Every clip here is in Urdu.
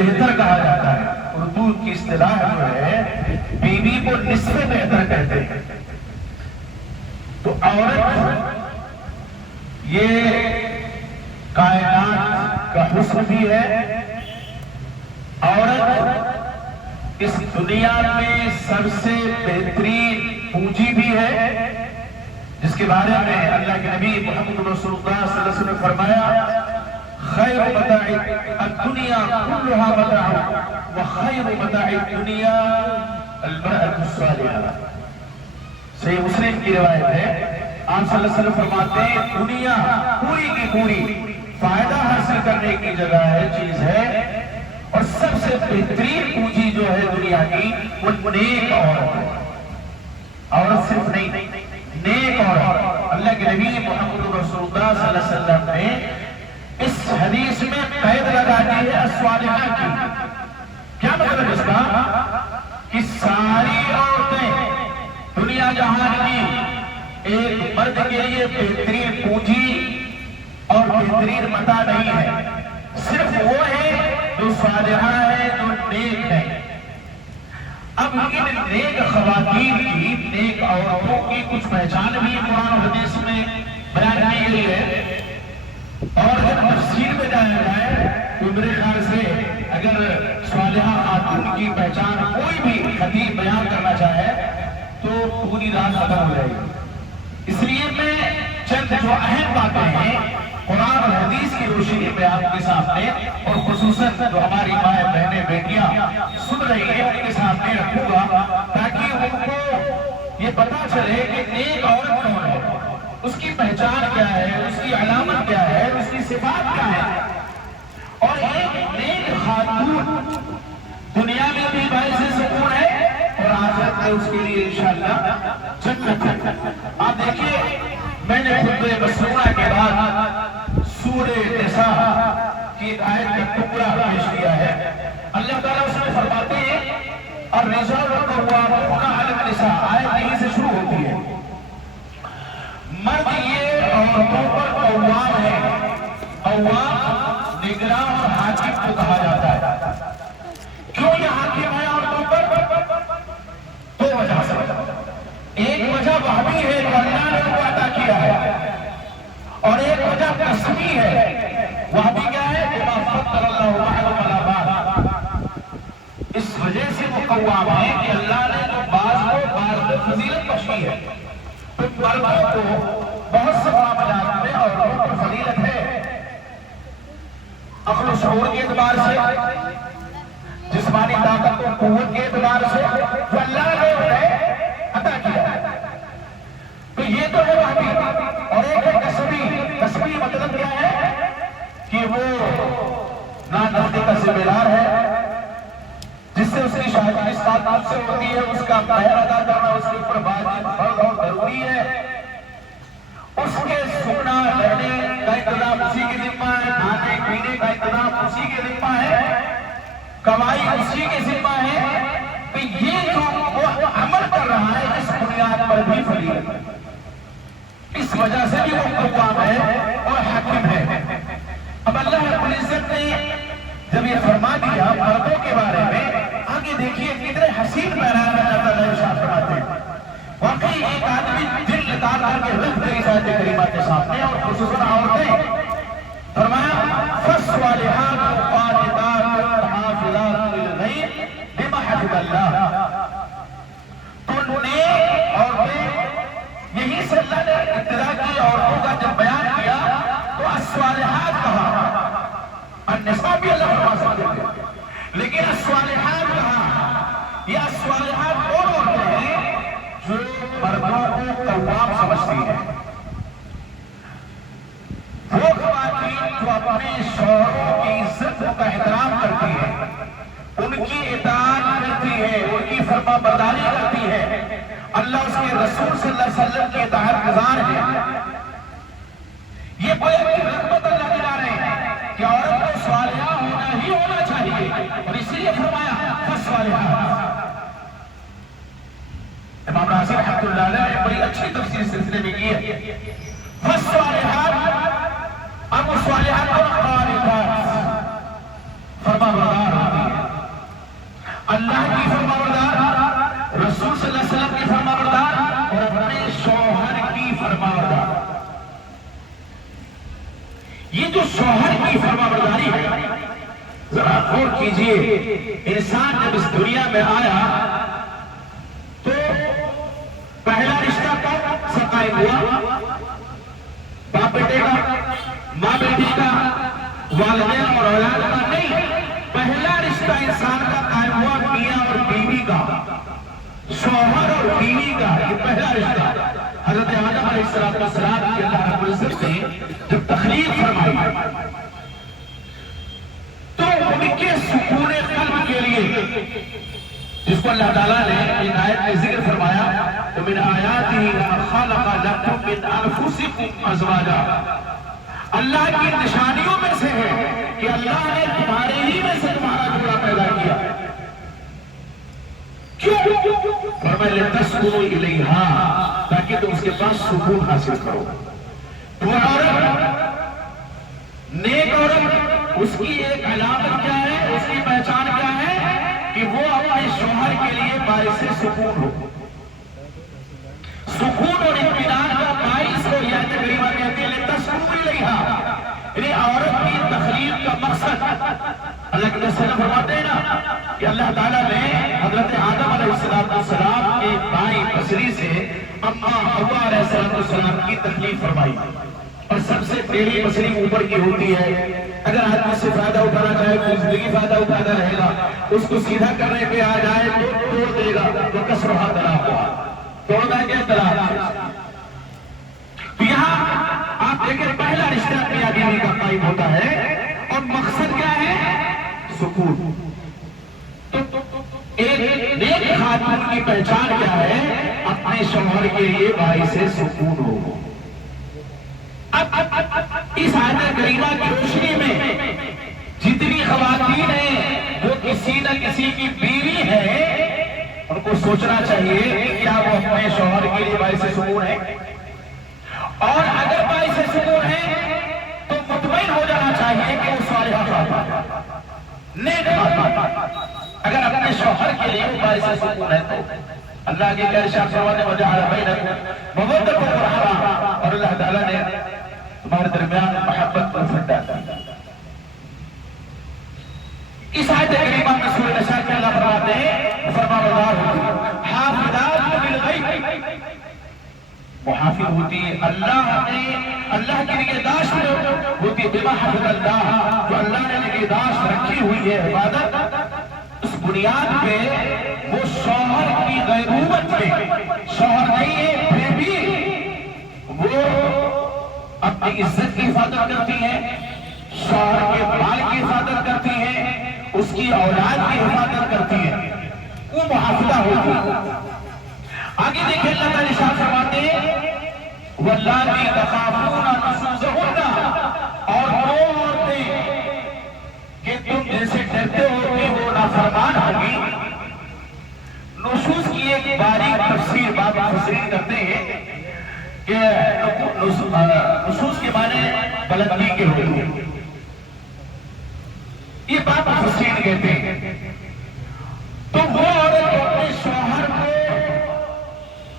بہتر کہا جاتا ہے. اردو کی اصطلاح جو ہے بیوی کو نصف بہتر کہتے ہیں. تو عورت یہ کائنات کا حسن بھی ہے. عورت اس دنیا میں سب سے بہترین پونجی بھی ہے، جس کے بارے میں اللہ کے نبی محمد رسول اللہ صلی اللہ علیہ وسلم نے فرمایا خیر متاع الدنیا کلھا متاع وخیر متاع الدنیا المرأة الصالحہ. صحیح مسلم کی روایت ہے. آپ صلی اللہ علیہ وسلم فرماتے ہیں دنیا پوری کی پوری فائدہ حاصل کرنے کی جگہ ہے، چیز ہے، اور سب سے بہترین پونجی جو ہے دنیا کی وہ نیک عورت ہے. عورت صرف نہیں، نیک عورت. اللہ کے نبی محمد رسول اللہ صلی اللہ علیہ وسلم نے اس حدیث میں قید لگا دی ہے الصالحہ کی. کیا مطلب اس کا؟ کہ ساری عورتیں دنیا جہان کی ایک مرد کے لیے بہترین پونجی اور بہترین متاع نہیں ہے. صرف وہ ہے جو صالحہ ہے، جو نیک ہے. اب ان نیک خواتین کی، نیک عورتوں کی کچھ پہچان بھی قرآن و حدیث میں بیان کی گئی ہے. اور جب تفسیر میں جایا جائے تو میرے خیال سے اگر صالحہ خاتون کی پہچان کوئی بھی خطیب بیان کرنا چاہے تو پوری رات ختم ہو جائے گی. اس لیے میں چند جو اہم باتیں ہیں قرآن اور حدیث کی روشنی میں آپ کے سامنے، اور خصوصاً جو ہماری مائیں بہنیں بیٹیاں سن رہی ہیں ان کے سامنے رکھوں گا تاکہ ان کو یہ پتا چلے کہ نیک عورت کون ہے، اس کی پہچان کیا ہے، اس کی علامت کیا ہے، اس کی صفات کیا ہے. اور ایک نیک خاتون دنیا میں بھی باعث سکون ہے اور آخرت میں اس کے لیے انشاءاللہ جنت ہے. آپ دیکھیے میں نے خطبہ مسنونہ کے بعد سورہ نساء کی آیت کا ٹکڑا پیش کیا ہے. اللہ تعالیٰ اس میں فرماتے ہیں الرجال قوامون علی النساء. آیت یہیں سے شروع ہوتی ہے. مرد یہ عورتوں پر قوام ہے. قوام نگراں اور حاکم کو کہا جاتا ہے. کیوں یہ حاکم ہے عورتوں پر؟ دو وجہ سے. ایک وجہ وہابی ہے جو اللہ نے ان کو عطا کیا ہے، اور ایک وجہ قسمی ہے. وہابی کیا ہے؟ بما فضل اللہ بعضهم علی بعض. اس وجہ سے وہ قوام ہے کہ اللہ نے جو بعض کو فضیلت بخشی ہے. تو مردوں کو بہت سے معاملات میں عورتوں کو فضیلت ہے. عقل و شعور کے اعتبار سے، جسمانی طاقت و قوت کے اعتبار سے جو اللہ نے انہیں عطا کیا ہے. تو یہ تو ہے وہابی. اور ایک ہے کسبی. کسبی مطلب کیا ہے؟ کہ وہ نادرتی کا ذمہ دار ہے، جس سے اس کی شادی اس تعداد سے ہوتی ہے، اس کا مہر ادا کرنا اس کے اوپر واجب فرض اور ضروری ہے. اس کے سونا رہنے کا انتظام اسی کے ذمہ ہے، کھانے پینے کا انتظام اسی کے ذمہ ہے، کمائی اسی کے ذمہ ہے. تو یہ جو وہ عمل کر رہا ہے اس بنیاد پر بھی فضیلت ہے. اس وجہ سے بھی وہ قوام ہے اور حاکم ہے. اب اللہ رب العزت نے جب یہ فرما دیا مردوں کے بارے میں، آگے دیکھیے کتنے حسین بیان میں اللہ تعالیٰ ارشاد فرماتے ہیں. واقعی ایک آدمی دل نکال کر کے رکھ گئی ذات کریمہ کے سامنے، اور خصوصاً عورتیں. فرمایا فالصالحات قانتات حافظات للغیب بما حفظ اللہ. تو نیک عورتیں، یہی سے اللہ نے ابتدا کی عورتوں کا جب بیان کیا تو الصالحات کہا. النساء بھی اللہ فرما سکتے ہیں، لیکن الصالحات کہا. یہ الصالحات کون ہوتے ہیں؟ جو مردوں کو قوام سمجھتی ہیں. وہ خواتین جو اپنے شوہروں کی عزت کا احترام کرتی ہیں، ان کی اطاعت کرتی ہے، ان کی فرما برداری کرتی ہے، اللہ اس کے رسول صلی اللہ علیہ وسلم کی اطاعت گزار ہے. یہ کوئی اپنی رغبت اللہ دلا رہے ہیں کہ عورت کو صالحہ ہونا ہی ہونا چاہیے، اور اسی لیے فرمایا فالصالحات. امام ناصر رحمۃ اللہ علیہ نے بڑی اچھی تفسیر سلسلے میں کی ہے. فالصالحات، اب صالحات کو قانتات فرما بردار یہ جو شوہر کی فرمانبرداری ہے، ذرا غور کیجئے، انسان جب اس دنیا میں آیا تو پہلا رشتہ کب سے قائم ہوا؟ باپ بیٹے کا، ماں بیٹی کا، والدین اور اولاد کا نہیں، پہلا رشتہ انسان کا قائم ہوا میاں اور بیوی کا، شوہر اور بیوی کا، یہ پہلا رشتہ۔ حضرت آدم علیہ السلام کی اللہ رب العزت نے جب تخلیق فرمائی تو ان کے سکون قلب کے لیے، جس کو اللہ تعالیٰ نے ایک آیت میں ذکر فرمایا، وَمِنْ آيَاتِهِ مَا خَلَقَ لَكُم مِّنْ أَنفُسِكُمْ أَزْوَاجًا، اللہ کی نشانیوں میں سے ہے کہ اللہ نے تمہارے ہی میں سے تمہارا جوڑا پیدا کیا۔ کیوں؟ فرمایا لِتَسْكُنُوا إِلَيْهَا، تاکہ تم اس کے پاس سکون حاصل کرو۔ وہ عورت، نیک عورت، اس کی ایک علامت کیا ہے، اس کی پہچان کیا ہے کہ وہ اپنے شوہر کے لیے باعث سکون ہو، سکون اور اطمینان کا باعث ہو۔ یہ آیت کریمہ کہتی ہے لِتَسْكُنُوا إِلَيْهَا، یعنی عورت کی تخلیق کا مقصد، اللہ کے رسول فرماتے ہیں نا کہ اللہ تعالیٰ نے حضرت آدم علیہ السلام کے بائیں پسری سے اماں حوا علیہ السلام کی تخلیق فرمائی، اور سب سے پہلی پسری اوپر کی ہوتی ہے۔ اگر آدمی سے فائدہ اٹھانا چاہے تو زندگی فائدہ اٹھاتا رہے گا، اس کو سیدھا کرنے پہ آ جائے تو توڑ دے گا، وہ کسرہا طلاق ہوا، توڑنا کیا طلاق۔ تو یہاں آپ دیکھیں پہلا رشتہ میاں بیوی کا قائم ہوتا ہے، اور مقصد کیا ہے؟ سکون۔ ایک نیک خاتون کی پہچان کیا ہے؟ اپنے شوہر کے لیے باعث سکون ہو۔ اب اس آیت کریمہ کی روشنی میں جتنی خواتین ہیں وہ کسی نہ کسی کی بیوی ہے، ان کو سوچنا چاہیے کہ کیا وہ اپنے شوہر کے لیے باعث سکون ہے، اور اگر باعث سکون ہے تو مطمئن ہو جانا چاہیے کہ وہ صالحہ خاتون، نیک خاتون۔ اگر اپنے شوہر کے لیے باعث سکون ہے تو اللہ کے ارشاد فرماتے ہیں وجعل بینکم مودۃ ورحمہ، اور اللہ تعالیٰ نے تمہارے درمیان محبت اور الفت ڈالی۔ اس آیت کریمہ میں سورہ نساء کے اللہ فرماتے ہیں فرمانبردار حافظات بالغیب، محافظ ہوتی ہے اللہ کی نگہداشت ہوتی ہے، بما حفظ اللہ، جو اللہ نے نگہداشت رکھی ہوئی ہے عبادت، اس بنیاد پہ وہ شوہر کی غیبوبت میں، شوہر نہیں ہے پھر بھی وہ اپنی عزت کی حفاظت کرتی ہے، شوہر کے مال کی حفاظت کرتی ہے، اس کی اولاد کی حفاظت کرتی ہے، وہ محافظہ ہوتی ہے۔ آگے دیکھیں اللہ تعالیٰ ارشاد فرماتے ہیں وَاللَّاتِي تَخَافُونَ نُشُوزَهُنَّ، اور وہ عورتیں کہ تم جیسے ڈرتے ہو کہ وہ نافرمان ہوگی۔ نشوز کی ایک باریک تفسیر باب مفسرین کرتے ہیں کہ نشوز کے معنی بلندی کے ہوتے ہیں، یہ بات مفسرین کہتے ہیں۔ تو وہ عورت اپنے شوہر کو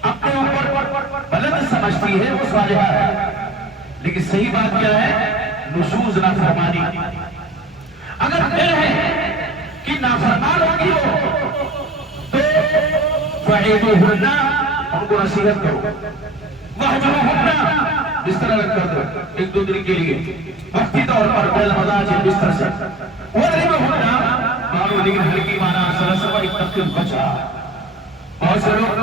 اپنے اوپر بلند سمجھتی ہے، وہ صالحہ ہے، لیکن صحیح بات کیا ہے؟ نشوز نافرمانی۔ اگر دل ہے کہ نافرمان ہوگی وہ تو فَعِدُوهُنَّ، ان کو نصیحت کرو، وَحْجُرُوهُنَّ، بستر الگ کر دو ایک دو دن کے لیے وقتی طور پر بالمضاجع بستر سے، وَضْرِبُوهُنَّ، مانو لیکن ہلکی مانا سلسلہ ایک تقسیم بچا۔ بہت سے لوگ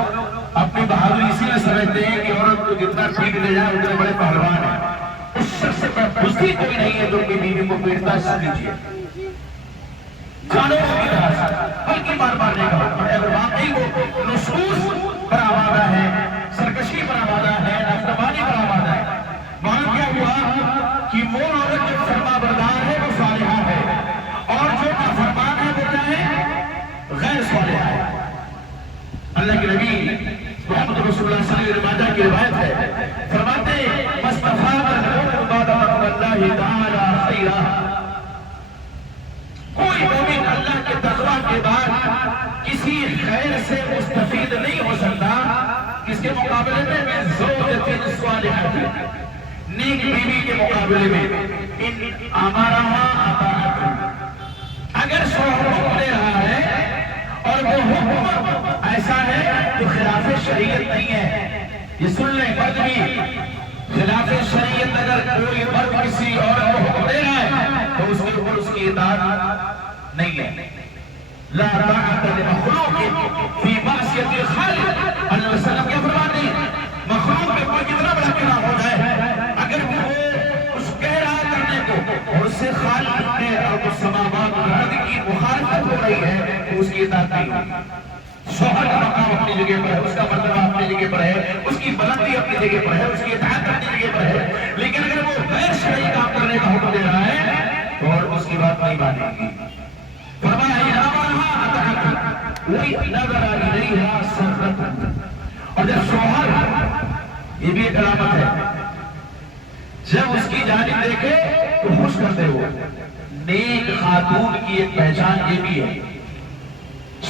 اپنی بہادری اسی میں سمجھتے ہیں کہ عورت کو جتنا ٹھیک لے جائے اتنے بڑے پہلوان ہیں، اس شخص سے بزدل کوئی نہیں ہے جو کہ بیوی کو پیٹتا ہے، سن لیجیے جانوروں کی طرح سے ہلکی مار مارنے کا، اگر واقعی وہ نشوز پر آمادہ ہے، سرکشی پر آمادہ ہے، نافرمانی پر آمادہ ہے، معلوم کیا ہوا کہ وہ عورت جو فرما بردار ہے وہ صالحہ ہے، اور جو نافرمان ہے وہ کیا ہے؟ غیر صالحہ ہے۔ اللہ کے نبی محمد رسول اللہ صلی اللہ علیہ وسلم کی روایت ہے، فرماتے مَسْتَفَاقَ الْمُؤْمِنُ بَعْدَ اللَّهِ تَعَالَى خَيْرًا، کوئی مومن اللہ کے تقویٰ کے بعد کسی خیر سے مستفید نہیں ہو سکتا، اس کے مقابلے میں زوجۃ صالحہ، نیک بیوی کے مقابلے میں ان امارہا اطاعت، اگر شوہر حکم دے رہا ہے اور وہ حکم ایسا ہے تو خلاف شریعت نہیں ہے، یہ سن لیں مرد بھی، خلاف شریعت اگر کوئی مرد کسی عورت کو حکم دے رہا ہے تو اس کے اوپر اس کی اطاعت نہیں ہے۔ لا طاعت لمخلوق فی معصیت الخالق، اللہ علیہ وسلم کیا فرماتے ہیں، مخلوق میں کوئی کتنا بڑا گناہ ہو جائے اگر وہ اس کہہ رہا کرنے کو اور اس سے خالق نے ارض السماوات والارض کی مخالفت ہو رہی ہے تو اس کی اطاعت نہیں ہوگی۔ شوہر کا مقام اپنی جگہ پر ہے، اس کا مرتبہ اپنی جگہ پر ہے، اس کی بلندی اپنی جگہ پر ہے، اس کی اطاعت اپنی جگہ پر ہے، لیکن اگر وہ غیر شرعی کام کرنے کا حکم دے رہا ہے تو اس کی بات نہیں مانے گی۔ فرمایا ان امرها اطاعت نظر الیہا سرۃ، اور جب شوہر، یہ بھی ایک علامت ہے، جب اس کی جانب دیکھے تو خوش کرتے ہو، نیک خاتون کی ایک پہچان یہ بھی ہے۔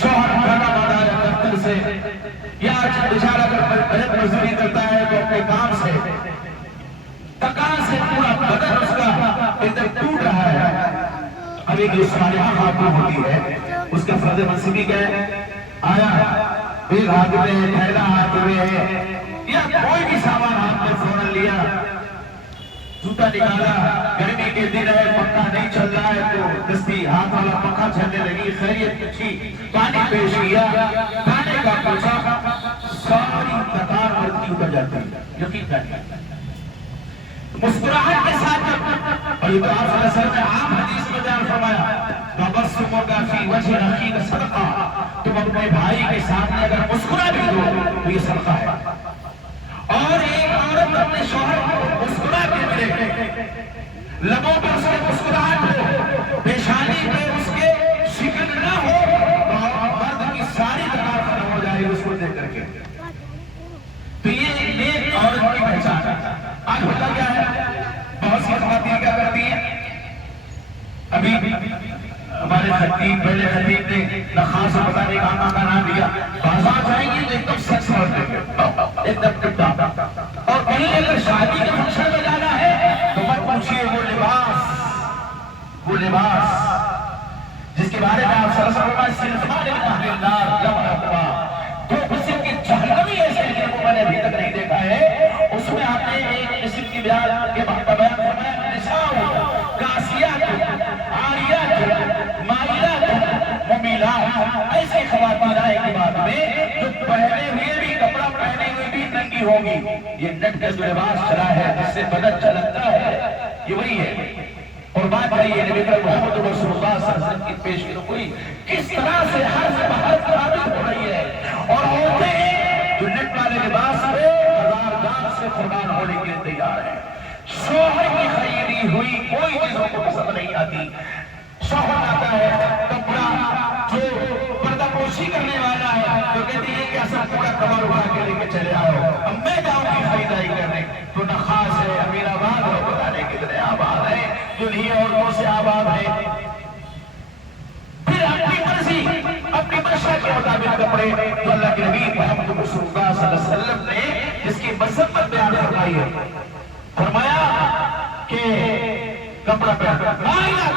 شوہر کھانا باندھا ہے دفتر سے یا بیچارہ اگر محنت مزدوری کرتا ہے تو اپنے کام سے تکان سے پورا بدن اس کا ایک دم ٹوٹ رہا ہے، اب ایک صالحہ خاتون ہوتی ہے، اس کا فرض منصبی کیا ہے، آیا ایک ہاتھ میں تھیلا ہاتھ میں ہے یا کوئی بھی سامان ہاتھ میں فوراً لیا، جوتا نکالا، گرمی کے دن ہے پنکھا نہیں چل رہا ہے تو دستی ہاتھ والا پنکھا چلنے لگی، خیریت پوچھی، پانی پیش کیا، کھانے کا پوچھا، ساری تکان مرد کی اتر جاتی ہے، یقین کریں مسکراہٹ کے ساتھ۔ اور یہ تو آپ صلی اللہ علیہ وسلم نے عام حدیث میں بیان فرمایا، وَبَصُّمُكَ فِي وَجْهِ أَخِيكَ صَدَقَةٌ، تم اپنے بھائی کے سامنے اگر مسکرا بھی دو تو یہ صدقہ ہے۔ اور ایک عورت اپنے شوہر کو مسکرا کے ملے، لبوں پر اس کے مسکراہٹ ہو، پیشانی پہ اس کے شکن نہ ہو، اور مرد کی ساری تکان ختم ہو جائے اس کو دیکھ کر کے، تو یہ نیک عورت کی پہچان ہے۔ آج ہوتا کیا ہے، بہت سی خواتین کیا کرتی ہیں، ابھی ہمارے خطیب، پہلے خطیب نے نخاس سے بتانے کا آقا کا نام دیا، بازار جائیں گی تو ایک دم سیکس اور دیں گے، ایک دم ٹپٹا، اور کہیں اگر شادی کے فنکشن میں جانا ہے تو مت پوچھئے وہ لباس جس کے بارے میں آپ صلی اللہ علیہ وسلم صنفان من اہل النار لم ارہا، دو قسم کے جہنمی ایسے ہیں جن کو میں نے ابھی تک نہیں دیکھا ہے، اس میں آپ نے ایک قسم کی بیان کے بیان فرمایا، نساء کاسیات عاریات مائلات ممیلات، ایسی خواتین آئے کے بعد میں جو پہنے ہوئے بھی کپڑا پہنے ہوئے بھی ننگی ہوگی، یہ نٹ کا جو لباس چلا ہے جس سے بدن چلتا ہے یہ وہی ہے۔ اور بات کریے نبی کریم محمد رسول اللہ صلی اللہ علیہ وسلم کی پیش گوئی کس طرح سے ہر سے باہر ثابت ہو رہی ہے، اور عورتیں جو نٹ والے لباس پہ ہزار جان سے قربان ہونے کے لیے تیار ہیں۔ شوہر کی خریدی ہوئی کوئی چیزوں کو پسند نہیں آتی، شوہر آتا ہے کپڑا جو پردہ پوشی کرنے والا ہے تو کہتی ہے کہ ایسا پورا کمر اٹھا کے لے کے چلے آؤ، اب میں جاؤں گی خریداری کرنے، تو نخاس ہے، امیر آباد ہے، بتانے کتنے آباد ہے، دنیا عورتوں سے آباد ہے، پھر اپنی مرضی اپنی منشا کے مطابق کپڑے، تو اللہ کے نبی محمد رسول اللہ صلی اللہ علیہ وسلم نے جس کی مذمت بیان فرمائی ہے، فرمایا کہ کپڑا پہن مائلات،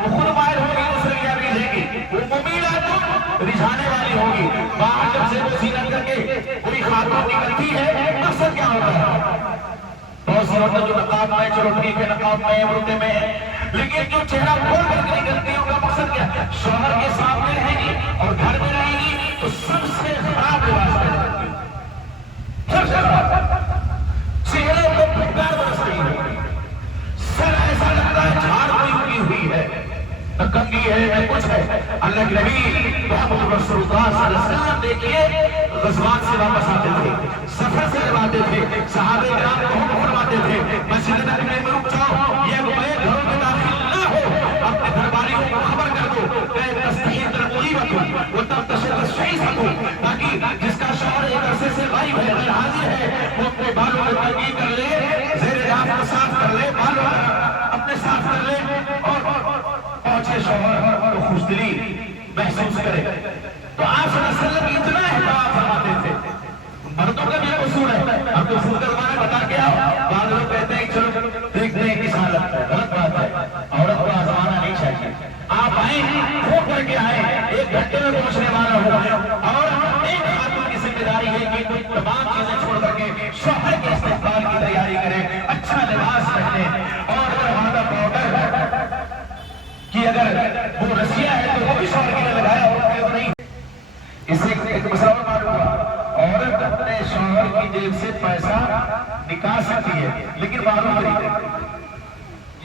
وہ خود مائل ہوگی دوسرے کی بھی دے گی، وہ ممیلات رجھانے والی ہوگی، باہر جب سے وہ زینت کر کے کوئی خاتون نکلتی ہے مقصد کیا ہوتا ہے، بہت سی عورتیں جو نقاب میں، چلو ٹھیک ہے نقاب میں عورتیں میں، لیکن جو چہرہ کھول کر کے نکلتی ہے ان کا مقصد کیا ہے، شوہر کے سامنے رہے گی اور گھر میں رہے گی تو سب سے خراب لباس پہنے گی، سب سے خراب، چہرے کو پھٹکار برس رہی ہوگی، سر ایسا لگتا ہے جھاڑ کوئی اگی ہوئی ہے، نہ کنگھی ہے نہ کچھ ہے۔ اللہ کے نبی محمد رسول اللہ صلی اللہ علیہ وسلم دیکھیے غزوات سے واپس آتے تھے، سفر سے جب آتے تھے، صحابہ کرام کو حکم فرماتے تھے مسجد نبوی میں رک جاؤ، یہ غیر گھروں میں داخل نہ ہو، اپنے گھر والیوں کو خبر کر دو کہ تستحیط المغیبۃ وتنتشر الشیثۃ، تاکہ جس کا شوہر ایک عرصے سے غائب ہے، غیر حاضر ہے، وہ اپنے بالوں میں تنگی کر لے، زیر جاف کو صاف کر لے، بالوں اپنے صاف کر لے، اور پہنچے شوہر تو خوشدلی محسوس کرے۔ تو آپ صلی اللہ علیہ وسلم اتنا احترام فرماتے تھے، مردوں کا بھی قصور ہے، اب تو فون کا زمانہ بتا کے آؤ، بعض لوگ کہتے ہیں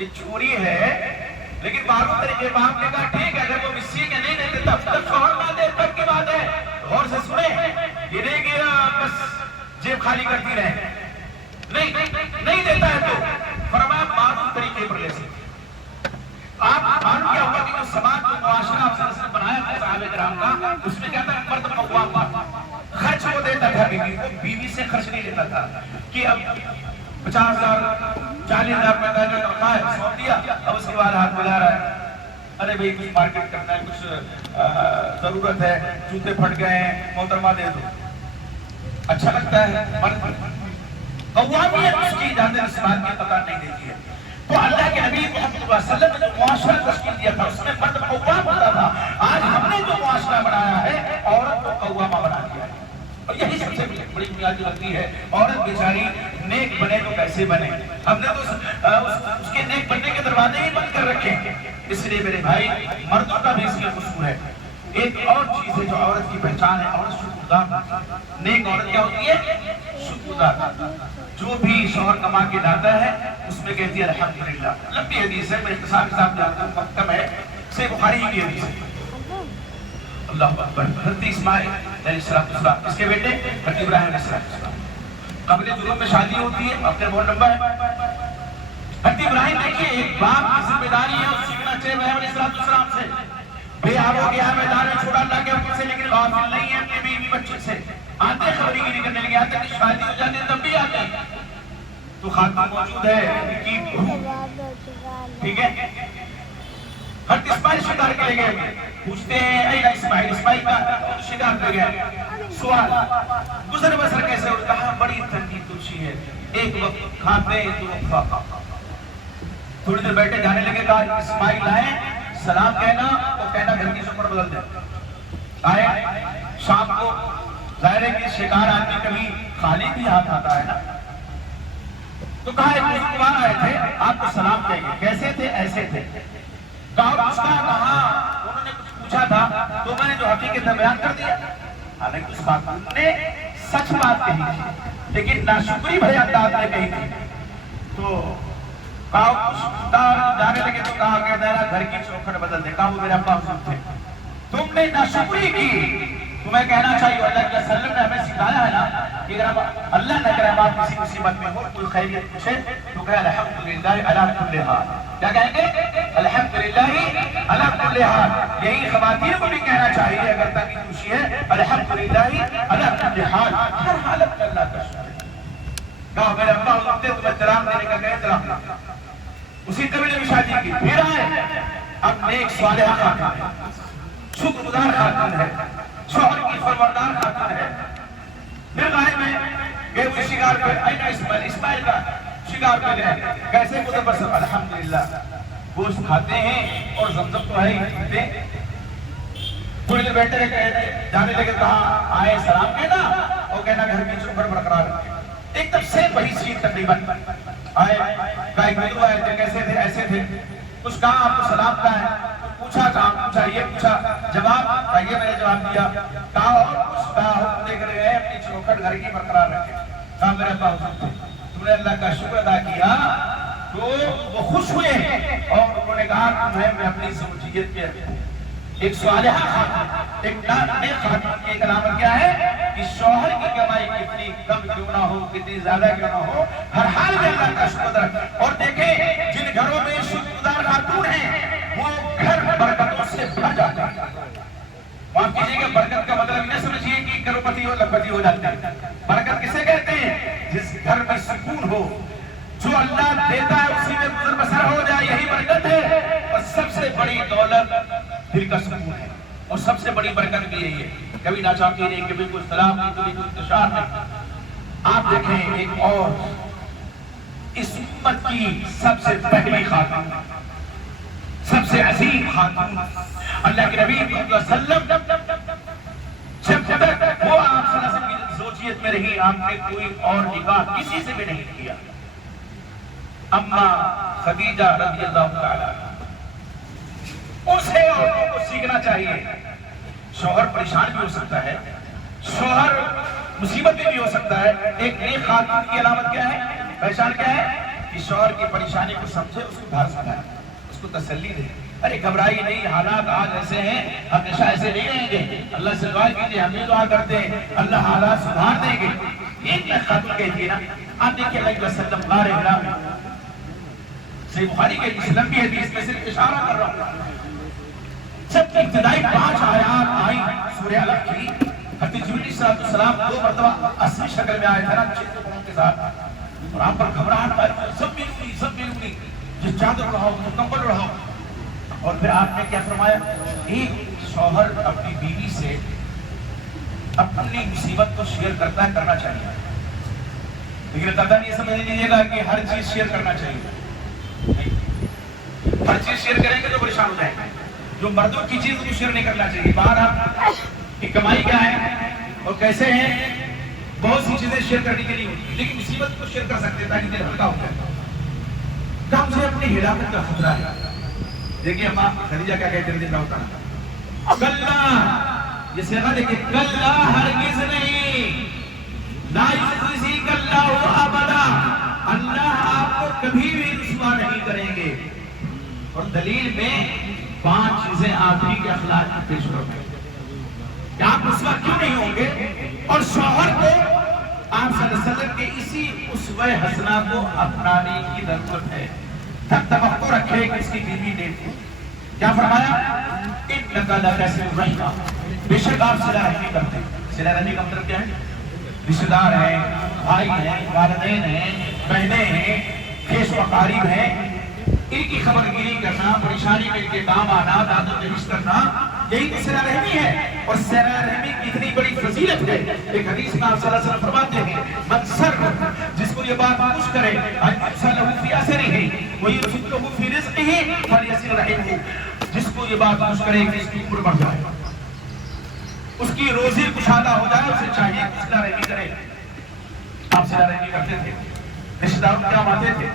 یہ چوری ہے، لیکن معلوم طریقے باپ نے کہا ٹھیک ہے، اگر وہ مسی کے نہیں دیتے تب شوہر نہ دے تب کی بات ہے، غور سے سنیں، یہ نہیں کہ بس جیب خالی کرتی رہے، نہیں دیتا ہے تو فرمایا معلوم طریقے پر لے سکتے۔ آپ معلوم کیا ہوا کہ جو سماج جو معاشرہ آپ سے بنایا تھا صحابہ کرام کا، اس میں کیا تھا مرد قوام تھا، خرچ وہ دیتا تھا بیوی سے خرچ نہیں لیتا تھا کہ اب 50,000 40,000 روپے کا جو تنخواہ ہے سونپ دیا، اب اس کے بعد ہاتھ ملا رہا ہے، ارے بھائی کچھ مارکیٹ کرنا ہے، کچھ ضرورت ہے، جوتے پھٹ گئے ہیں، محترمہ دے دو، اچھا لگتا ہے؟ مرد قوامیت اس کی اجازت اس بات کی قطع نہیں دیتی ہے۔ تو اللہ کے نبی محمد صلی اللہ علیہ وسلم نے جو معاشرہ تشکیل دیا تھا اس میں مرد قوام ہوتا تھا، آج ہم نے جو معاشرہ بنایا ہے عورت کو قوامہ بنا دیا ہے، اور یہی سب سے بڑی بنیادی غلطی ہے۔ عورت بیچاری نیک بنے تو کیسے بنے؟ ہم نے تو اس کے نیک بننے کے دروازے ہی بند کر رکھے ہیں۔ اس لیے میرے بھائی مردوں کا بھی اس میں قصور ہے۔ ایک اور چیز ہے جو عورت کی پہچان ہے، عورت شکردار، نیک عورت کیا ہوتی ہے؟ شکردار، جو بھی شوہر کما کے لاتا ہے اس میں کہتی ہے الحمدللہ۔ لمبی حدیث ہے، میں اختصار کے ساتھ جانتا ہوں، کم ہے، سے بخاری کی حدیث ہے۔ اللہ اکبر۔ حضرت اسماعیل علیہ السلام، اس کے بیٹے حضرت ابراہیم علیہ السلام، قبل جنوب میں شادی ہوتی ہے، اپنے بہت لمبا ہے۔ حضرت ابراہیم دیکھیے ایک باپ کی ذمہ داری ہے اس سیکھنا چاہیے ابراہیم علیہ السلام سے، بے آب ہو گیا میدان میں چھوڑا اللہ کے حکم سے، لیکن غافل نہیں ہے اپنے بیوی بچے سے، آتے خبری گیری کرنے لگے، آتے کہ شادی ہو جاتی ہے تب بھی آتے تو خاتون موجود ہے کی بہو، ٹھیک ہے؟ حضرت اسماعیل شکار کے لے گئے، پوچھتے ہیں اے اسماعیل کا شکار لے گئے، سوال گزر بسر کیسے ہو؟ کہا بڑی تنگی تلچی ہے، ایک وقت کھاتے دو وقت فاقہ۔ تھوڑی دیر بیٹھے جانے لگے، کہا اسماعیل آئے سلام کہنا تو کہنا گھر کی سپر بدل دے۔ آئے شام کو، ظاہر ہے کہ شکار آدمی کبھی خالی بھی ہاتھ آتا ہے نا، تو کہا ایک بزرگوار آئے تھے آپ کو سلام کہیے، کیسے تھے؟ ایسے تھے۔ کہا انہوں نے کچھ پوچھا تھا تو میں نے جو حقیقت ہے بیان کر دیا، حالانکہ اس خاتون نے سچ بات کہی تھی لیکن ناشکری بھرے انداز میں کہی تھی، تو کہا جانے لگے تو کہا کہ میرا گھر کی چوکھٹ بدل دے، کہا وہ میرے ابا حضور تھے، تم نے ناشکری کی۔ تمہیں کہنا چاہیے اللہ کے وسلم نے ہمیں سکھایا ہے نا کہ اگر اللہ نہ کرے آپ کسی مصیبت میں ہو، کوئی خیریت پوچھے تو کہے الحمدللہ علی کل حال، کیا کہیں گے؟ الحمدللہ علی کل حال۔ یہی خواتین کو بھی کہنا چاہیے اگر تنگی خوشی ہے الحمدللہ علی کل حال، ہر حالت میں اللہ کا شکر۔ کہا میرے ابا حضور تھے تمہیں احترام دینے کا کہے احترام، اسی قبیلے میں شادی کی، پھر آئے اب نیک صالحہ خاتون ہے، شکرگزار خاتون ہے، شوہر کی فرماندار خاتون ہے۔ پھر غائب میں گئے ہوئے شکار پہ، اسماعیل کا شکار پہ گئے، کیسے گزر بسر؟ الحمدللہ، گوشت کھاتے ہیں اور زمزم تو ہے ہی پیتے۔ تھوڑی دیر بیٹھے رہے، جانے لگے، کہا آئے سلام کہنا اور کہنا گھر کی چوکھٹ برقرار رکھے۔ ایک دم سے وہی سین تقریباً آئے، کہا ایک بزرگ آئے تھے، کیسے تھے؟ ایسے تھے، کچھ کہا آپ کو سلام کہا ہے، پوچھا کہا پوچھا، یہ پوچھا، جواب یہ میں نے جواب دیا، کہا اور کچھ کہا حکم دے کر گئے اپنی چوکھٹ گھر کی برقرار رکھے۔ کہا میرے ابا حضور تھے، تم نے اللہ کا شکر ادا کیا تو وہ خوش ہوئے اور انہوں نے کہا تمہیں میں اپنی زوجیت کے ایک صالحہ خاتون، ایک نیک خاتون کی ایک علامت کیا ہے کہ شوہر کی کمائی کتنی کم کیوں نہ ہو، کتنی زیادہ کیوں نہ ہو، ہر حال میں اللہ کا شکر ادا۔ اور دیکھیں جن گھروں میں شکردار خاتون ہیں وہ گھر برکتوں سے بھر جاتا ہے۔ معاف کیجیے کہ برکت کا مطلب نہ سمجھیے کہ کروڑپتی ہو لکھپتی ہو جاتا ہے۔ برکت کسے کہتے ہیں؟ جس گھر میں سکون ہو، جو اللہ دیتا ہے اسی میں گزر بسر ہو جائے، یہی برکت ہے۔ اور سب سے بڑی دولت دل کا سکون ہے، اور سب سے بڑی برکت بھی یہی ہے، کبھی ناچاکی نہیں، کبھی کوئی اختلاف نہیں، کبھی کوئی انتشار نہیں۔ آپ دیکھیں ایک اور اس امت کی سب سے پہلی خاتون، سب سے عظیم خاتون، اللہ کے نبی صلی اللہ علیہ وسلم جب تک وہ آپ صلی اللہ علیہ وسلم کی زوجیت میں رہی، آپ نے کوئی اور نکاح کسی سے بھی نہیں کیا۔ اما خدیجہ رضی اللہ تعالیٰ اسے عورتوں کو سیکھنا چاہیے۔ شوہر پریشان بھی ہو سکتا ہے، شوہر مصیبت میں بھی ہو سکتا ہے، ایک نیک خاتون کی علامت کیا ہے، پہچان کیا ہے؟ کہ شوہر کی پریشانی کو سمجھے، اس کو گھر سمجھائے، اس کو تسلی دے. ارے گھبرائی نہیں، حالات آج ایسے ہیں، ہمیشہ ایسے نہیں رہیں گے. اللہ سے دعا کیجیے، ہم بھی دعا کرتے ہیں اللہ حالات سدھار دیں گے. ایک میں خاتون کہتی ہے نا، آپ دیکھیں اللہ علیہ وسلم بارے اعلام صحیح بخاری کے اس لمبی حدیث میں صرف اشارہ کر رہا ہوں. جب ابتدائی 5 آیات آئیں سورہ علق کی، حضرت جبریل علیہ السلام 2 مرتبہ اصلی شکل میں آئے تھے نا 6 ٹکڑوں کے ساتھ، اور آپ پر گھبراہٹ آئی، سب ملوں گی، جس چادر رہو، جو کمبل رہو. اور پھر آپ نے کیا فرمایا؟ ایک شوہر اپنی بیوی سے اپنی مصیبت کو شیئر کرتا ہے، کرنا چاہیے، لیکن قطعا نہیں سمجھ لیجیے گا کہ ہر چیز شیئر کرنا چاہیے. ہر چیز شیئر کریں گے تو پریشان ہو جائیں گے. جو مردوں کی چیز کو شیئر نہیں کرنا چاہیے. باہر آپ کی کمائی کیا ہے اور کیسے ہیں، بہت سی چیزیں شیئر کرنے کے لیے ہوتی، لیکن مصیبت کو شیئر کر سکتے تاکہ دل ہلکا ہو جائے. کم سے اپنی ہلاکت کا خطرہ ہے. دیکھیے اماں خدیجہ کیا کہتے ہیں، ہوتا ہے کلا، یہ صیغہ دیکھیں، کلا ہرگز نہیں، لا یخزیک اللہ ابدا، اللہ آپ کو کبھی بھی رسوا نہیں کریں گے. اور دلیل میں 5 چیزیں آپ ہی کے اخلاق میں پیش کرو گے کہ آپ رسوا کیوں نہیں ہوں گے. اور شوہر کو آپ صلی اللہ علیہ وسلم کے اسی اسوہ حسنہ کو اپنانے کی ضرورت ہے. توقع رکھے کہ اس کی بیوی نے کیا فرمایا؟ انک لکصلۃ الرحم، بے شک آپ صلہ رحمی کرتے ہیں. صلہ رحمی کا مطلب کیا ہے؟ رشتہ دار ہیں، بھائی ہیں، والدین ہیں، بہنیں ہیں، خیش و قاریب ہیں، ان کی خبر گیری کرنا، پریشانی میں ان کے کام آنا، داد و دہیز کرنا، یہی تو صلہ رحمی ہے. اور صلہ رحمی کی اتنی بڑی فضیلت ہے. ایک حدیث میں آپ صلی اللہ علیہ وسلم فرماتے ہیں، من سر، جس کو یہ بات خوش کرے، ان یصلہ فی اثرہ ویرزقہ فی رزقہ فلیصل رحمہ، جس کو یہ بات خوش کرے کہ اس کی عمر بڑھ جائے، اس کی روزی کشادہ ہو جائے، اسے چاہیے کہ صلہ رحمی کرے. آپ صلہ رحمی کرتے تھے، رشتہ داروں کے کام آتے تھے.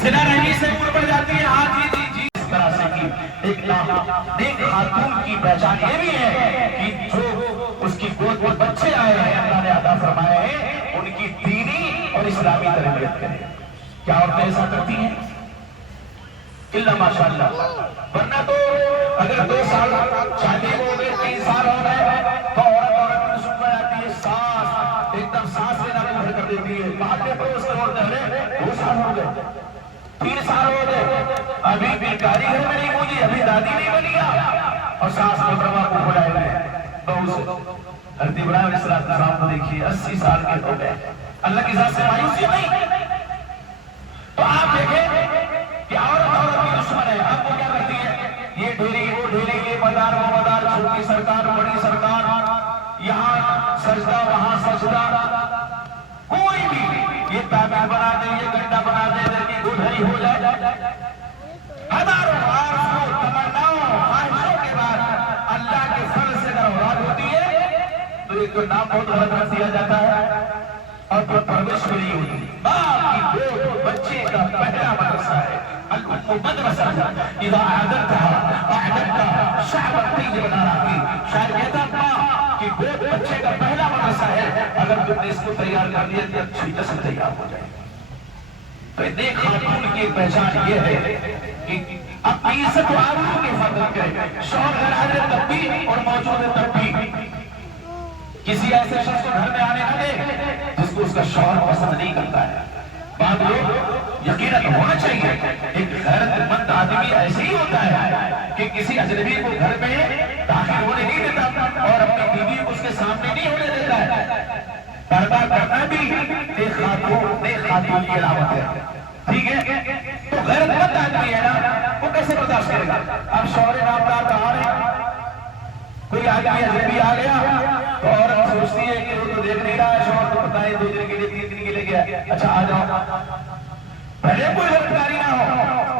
صلہ رحمی سے عمر بڑھ جاتی ہے. آج جی اس طرح سے کی ایک نیک خاتون کی پہچان یہ بھی ہے کہ جو اس کی گود میں بچے آئے ہیں اللہ نے عطا فرمائے ہیں، ان کی دینی اور اسلامی تربیت کرے. کیا عورتیں ایسا کرتی ہیں؟ الا ماشاءاللہ. ورنہ تو اگر 2 سال شادی ہو گئے، 3 سال ہو گئے تو عورت کی سن میں آتی ہے، سانس ایک دم سانس لینا بند کر دیتی ہے. بعد میں پھر اس کے عورتیں 2 سال ہو گئے، 3 سال ہو گئے، ابھی بیکاری گھر میں نہیں پہنچی، ابھی دادی نہیں بنی اور ساس محترمہ کو بلائے گئے بہو سے. حضرت ابراہیم علیہ السلام کو دیکھیے 80 سال کے ہو گئے، اللہ کی ذات سے مایوسی نہیں. تو آپ دیکھیں کہ عورت کی دشمن ہے. اب وہ کیا کرتی ہے؟ یہ ڈھیری وہ ڈھیری، یہ مدار وہ مدار، چھوٹی سرکار بڑی سرکار، یہاں سجدہ وہاں سجدہ، کوئی بھی یہ تعبیر بنا دے، یہ گنڈا بنا دے، لڑکی دلہری ہو جائے. ہزاروں آرزو تمناؤں خواہشوں کے بعد اللہ کے فضل سے اگر اولاد ہوتی ہے تو ایک تو نام بہت غلط رکھ دیا جاتا ہے اور پھر پرورش بھی نہیں ہوتی. باپ کی گود بچے کا پہلا مدرسہ ہے. الام مدرسہ اذا اعددتها شعبا طیبا ناراکی. شاعر کہتا ماں کی گود بچے کا پہلا مدرسہ ہے، اگر تم نے اس کو تیار کر لیا تو اچھی نسل تیار ہو جائے. تو نیک خاتون کی پہچان یہ ہے کہ اپنی عزت و آبرو کی حفاظت کرے. شوہر گھر آئے تب بھی اور موجود ہے تب بھی کسی ایسے شخص کو گھر میں آنے نہ دے جس کو اس کا شوہر پسند نہیں کرتا ہے. بعض لوگ یقیناً ہونا چاہیے، ایک غیرت مند آدمی ایسے ہی ہوتا ہے کہ کسی اجنبی کو گھر میں داخل ہونے نہیں دیتا اور اپنی بیوی کو اس کے سامنے نہیں ہونے دیتا ہے. پردہ کرنا بھی ایک خاتون کی علامت ہے. ٹھیک ہے؟ تو غیرت مند آدمی ہے نا، وہ کیسے برداشت کرے گا؟ اب شوہر نامدار کہاں ہے، کوئی آدمی اجنبی آ گیا تو عورت سوچتی ہے کہ وہ تو دیکھ نہیں رہا ہے، شوہر کو پتہ ہے 2 دن کے لیے 3 دن کے لیے گیا، اچھا آ جاؤ. بھلے کوئی غلطکاری نہ ہو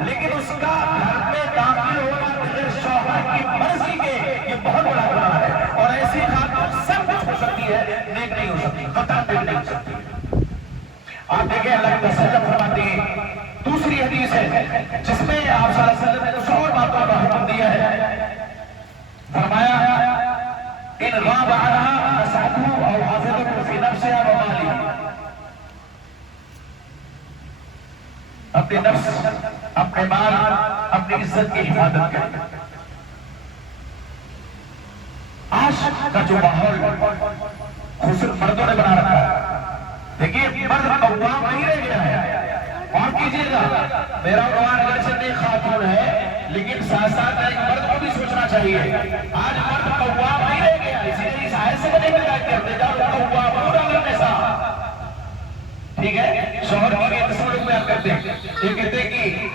لیکن اس کا گھر میں داخل ہونا بغیر شوہر کی مرضی کے یہ بہت بڑا گناہ ہے. اور ایسی خاتون سب کچھ ہو سکتی ہے، نیک نہیں ہو سکتی، قطعاً نیک نہیں ہو سکتی. آپ دیکھیں اللہ کی وسلم فرماتے ہیں، دوسری حدیث ہے جس میں آپ صلی اللہ علیہ وسلم نے کچھ اور باتوں کا حکم دیا ہے. فرمایا ان غاب عنها نصحته او حافظته في نفسها ومالها. اپنے نفس، اپنے مال، اپنی عزت کی حفاظت کریں۔ آج کا جو ماحول خصوصاً مردوں نے بنا رکھا ہے، دیکھیے مرد قوام نہیں رہ گیا ہے۔ اور کیجئے گا، میرا عنوان اگرچہ نیک خاتون ہے، لیکن ساتھ ساتھ ایک مرد کو بھی سوچنا چاہیے۔ آج مرد قوام نہیں رہ گیا، اسی لیے اس آیت سے نہیں کہتے قوامون علی النساء، ٹھیک ہے؟ شوہر کی بھی تصور بیان کرتے ہیں، یہ کہتے ہیں کہ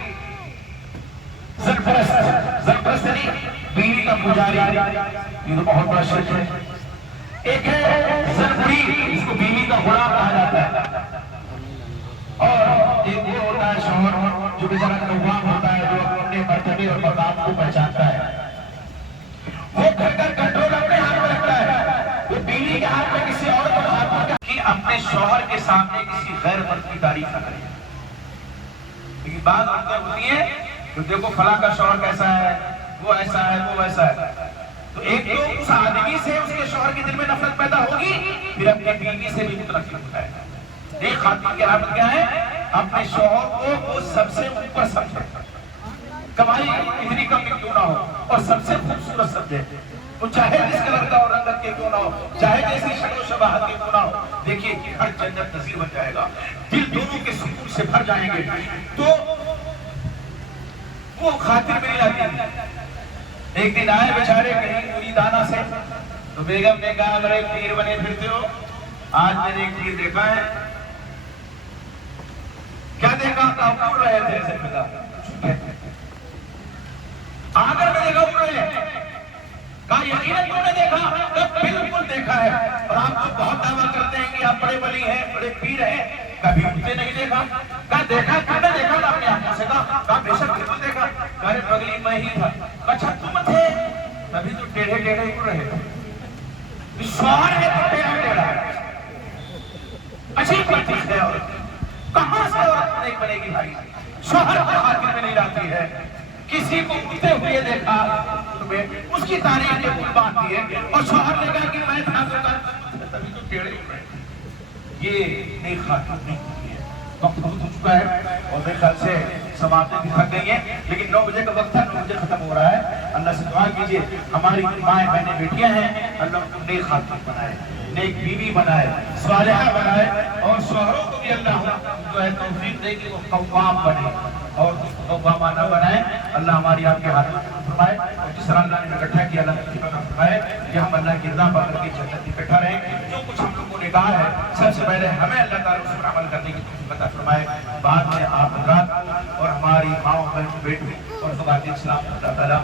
زنپرست نہیں، بیوی کا پجاری، یہ تو بہت بڑا شرک ہے۔ ایک ہے زنبری، اس کو بیوی کا غلام کہا جاتا ہے، اور ایک وہ ہوتا ہے شوہر جو بیچارہ قوام ہوتا ہے، جو اپنے مرتبے اور مقام کو پہچانتا ہے، وہ گھر کا کنٹرول اپنے ہاتھ میں رکھتا ہے، وہ بیوی کے ہاتھ میں کسی اور کو ہاتھ میں کہ اپنے شوہر کے سامنے کسی غیر مرد کی تعریف نہ کرے۔ لیکن بات ہوتی ہے تو دیکھو فلاں کا شوہر کیسا ہے، وہ ایسا ہے، وہ ویسا ہے، تو ایک تو اس آدمی سے اس کے شوہر کے دل میں نفرت پیدا ہوگی، پھر اپنی بیوی سے بھی متنفر ہوتا ہے۔ ایک خاتون کی علامت کیا ہے؟ اپنے شوہر کو وہ سب سے اوپر سمجھے، کمائی اتنی کم کیوں نہ ہو، اور سب سے خوبصورت سمجھے، وہ چاہے جس کلر کا اور رنگت کے کیوں نہ ہو، چاہے جیسی شکل و شباہت کے کیوں نہ ہو، دیکھیے ہر جنت نظیر بن جائے گا، دل دونوں کے سکون سے بھر جائیں گے۔ تو وہ خاطر میں نہیں لاتی۔ ایک دن آئے بیچارے کہیں پوری دانا سے، تو بیگم نے کہا میرے پیر بنے پھرتے ہو، آج میں نے ایک پیر دیکھا ہے۔ کیا دیکھا؟ کہا اڑ رہے تھے ایسے پتا آگر میں دیکھا اڑ رہے ہیں۔ کہا یقیناً تم نے دیکھا؟ کہا بالکل دیکھا ہے، اور آپ تو بہت دعویٰ کرتے ہیں کہ آپ بڑے ولی ہیں، بڑے پیر ہیں، کبھی مجھے نہیں دیکھا۔ کہا دیکھا؟ کہا میں دیکھا تھا اپنی آنکھوں سے۔ کہا بے شک بالکل دیکھا۔ کہا ارے پگلی میں ہی تھا۔ اچھا تم تھے؟ ابھی تو ٹیڑھے ٹیڑھے اڑ رہے تھے، شوہر ہے تو ٹیڑھا ٹیڑھا ہے، عجیب بات ہے۔ اور کہاں سے عورت نہیں بنے گی بھائی؟ شوہر کو خاطر میں نہیں لاتی ہے، کسی کو اٹھتے ہوئے دیکھا تمہیں اس کی تعریف کے پھول باندھ دیے، اور شوہر نے کہا کہ میں تھا تو تبھی تو ٹیڑھے اڑ رہے تھے۔ یہ نیک خاتون نہیں ہوتی ہے۔ وقت بہت ہو چکا ہے اور میرے خیال سے سماعتیں بھی تھک گئی ہیں، لیکن 9 بجے کا وقت تھا، 9 بجے ختم ہو رہا ہے۔ اللہ سے دعا کیجئے ہماری مائیں بہنیں بیٹیاں ہیں، اللہ ان کو نیک خاتون بنائے، نیک بیوی بنائے، صالحہ بنائے، اور شوہروں کو بھی اللہ جو ہے توفیق دے کہ وہ قوام بنے اور اس کو قوامانہ بنائے۔ اللہ ہماری آپ کے ہاتھ میں فرمائے، اور جس طرح اللہ نے اکٹھا کیا اللہ کی مدد فرمائے کہ ہم اللہ کی رضا پا کر کے جنت میں اکٹھا رہیں۔ جو کچھ ہم لوگوں نے کہا ہے سب سے پہلے ہمیں اللہ تعالیٰ اس پر عمل کرنے کی توفیق عطا فرمائے، بعد میں آپ حضرات اور ہماری ماؤں بہن بیٹی اور خواتین اسلام اللہ تعالیٰ